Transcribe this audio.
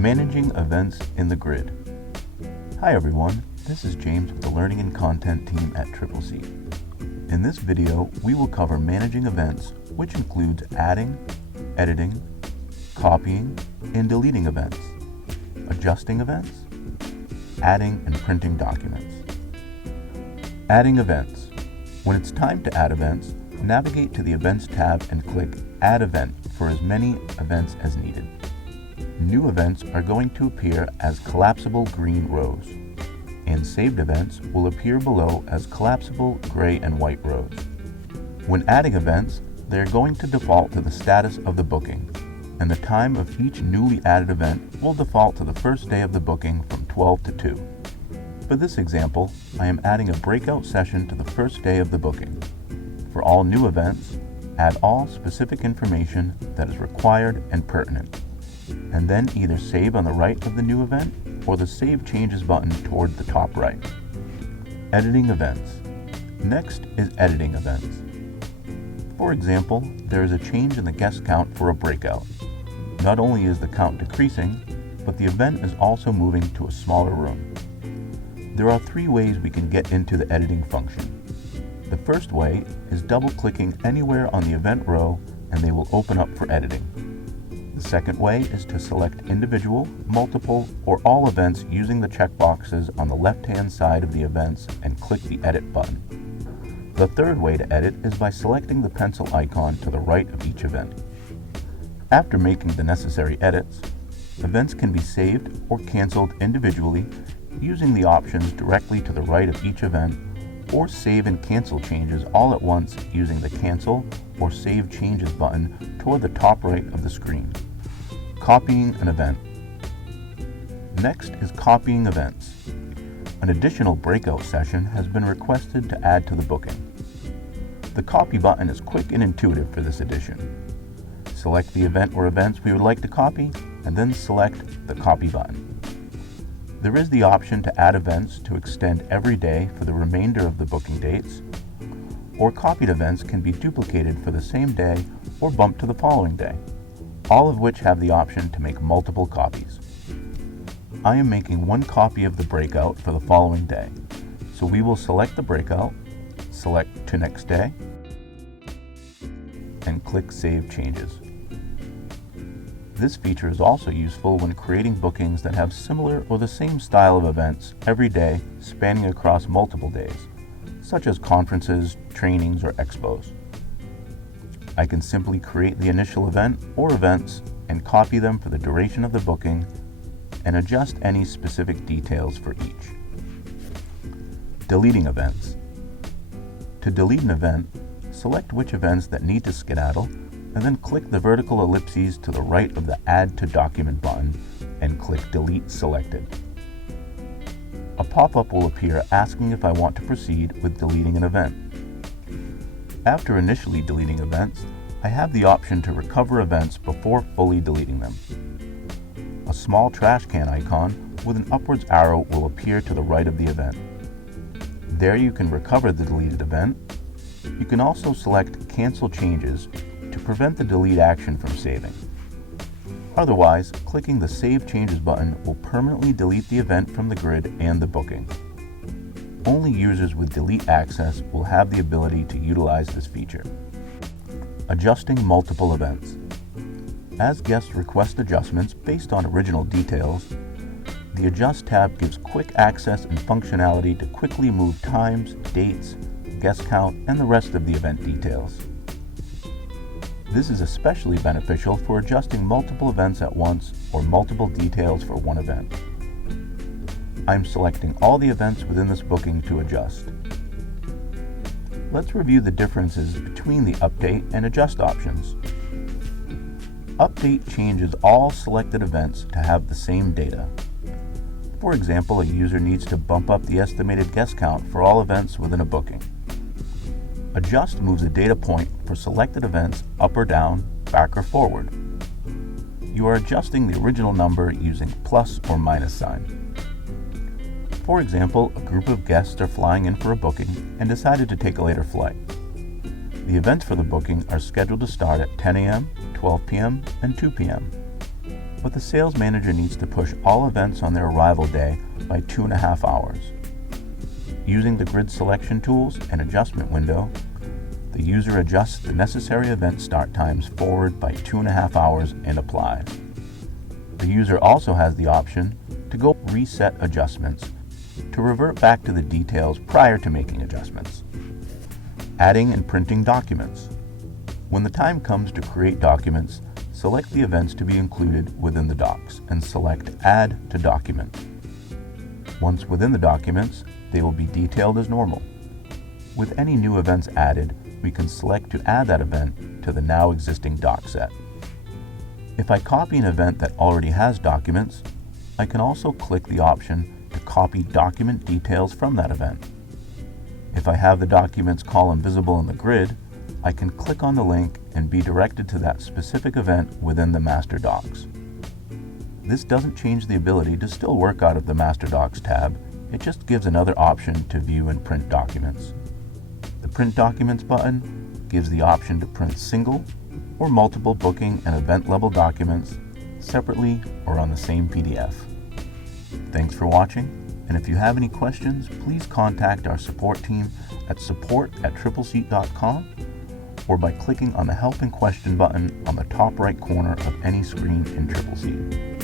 Managing events in the grid. Hi everyone, this is James with the Learning and Content team at CCC. In this video, we will cover managing events, which includes adding, editing, copying, and deleting events, adjusting events, adding and printing documents. Adding events. When it's time to add events, navigate to the Events tab and click Add Event for as many events as needed. New events are going to appear as collapsible green rows, and saved events will appear below as collapsible gray and white rows. When adding events, they are going to default to the status of the booking, and the time of each newly added event will default to the first day of the booking from 12 to 2. For this example, I am adding a breakout session to the first day of the booking. For all new events, add all specific information that is required and pertinent, and then either save on the right of the new event or the Save Changes button toward the top right. Editing events. Next is editing events. For example, there is a change in the guest count for a breakout. Not only is the count decreasing, but the event is also moving to a smaller room. There are 3 ways we can get into the editing function. The first way is double-clicking anywhere on the event row and they will open up for editing. The second way is to select individual, multiple, or all events using the checkboxes on the left-hand side of the events and click the Edit button. The third way to edit is by selecting the pencil icon to the right of each event. After making the necessary edits, events can be saved or canceled individually using the options directly to the right of each event, or save and cancel changes all at once using the Cancel or Save Changes button toward the top right of the screen. Copying an event. Next is copying events. An additional breakout session has been requested to add to the booking. The Copy button is quick and intuitive for this addition. Select the event or events we would like to copy, and then select the Copy button. There is the option to add events to extend every day for the remainder of the booking dates, or copied events can be duplicated for the same day or bumped to the following day, all of which have the option to make multiple copies. I am making 1 copy of the breakout for the following day, so we will select the breakout, select to next day, and click Save Changes. This feature is also useful when creating bookings that have similar or the same style of events every day spanning across multiple days, such as conferences, trainings, or expos. I can simply create the initial event or events and copy them for the duration of the booking and adjust any specific details for each. Deleting events. To delete an event, select which events that need to skedaddle and then click the vertical ellipses to the right of the Add to Document button and click Delete Selected. A pop-up will appear asking if I want to proceed with deleting an event. After initially deleting events, I have the option to recover events before fully deleting them. A small trash can icon with an upwards arrow will appear to the right of the event. There you can recover the deleted event. You can also select Cancel Changes to prevent the delete action from saving. Otherwise, clicking the Save Changes button will permanently delete the event from the grid and the booking. Only users with delete access will have the ability to utilize this feature. Adjusting multiple events. As guests request adjustments based on original details, the Adjust tab gives quick access and functionality to quickly move times, dates, guest count, and the rest of the event details. This is especially beneficial for adjusting multiple events at once or multiple details for one event. I'm selecting all the events within this booking to adjust. Let's review the differences between the Update and Adjust options. Update changes all selected events to have the same data. For example, a user needs to bump up the estimated guest count for all events within a booking. Adjust moves a data point for selected events up or down, back or forward. You are adjusting the original number using plus or minus sign. For example, a group of guests are flying in for a booking and decided to take a later flight. The events for the booking are scheduled to start at 10 a.m., 12 p.m., and 2 p.m. but the sales manager needs to push all events on their arrival day by 2.5 hours. Using the grid selection tools and adjustment window, the user adjusts the necessary event start times forward by 2.5 hours and apply. The user also has the option to go reset adjustments to revert back to the details prior to making adjustments. Adding and printing documents. When the time comes to create documents, select the events to be included within the docs and select Add to Document. Once within the documents, they will be detailed as normal. With any new events added, we can select to add that event to the now existing doc set. If I copy an event that already has documents, I can also click the option to copy document details from that event. If I have the documents column visible in the grid, I can click on the link and be directed to that specific event within the Master Docs. This doesn't change the ability to still work out of the Master Docs tab, it just gives another option to view and print documents. The Print Documents button gives the option to print single or multiple booking and event level documents separately or on the same PDF. Thanks for watching, and if you have any questions, please contact our support team at support@tripleseat.com or by clicking on the Help and Question button on the top right corner of any screen in Triple Seat.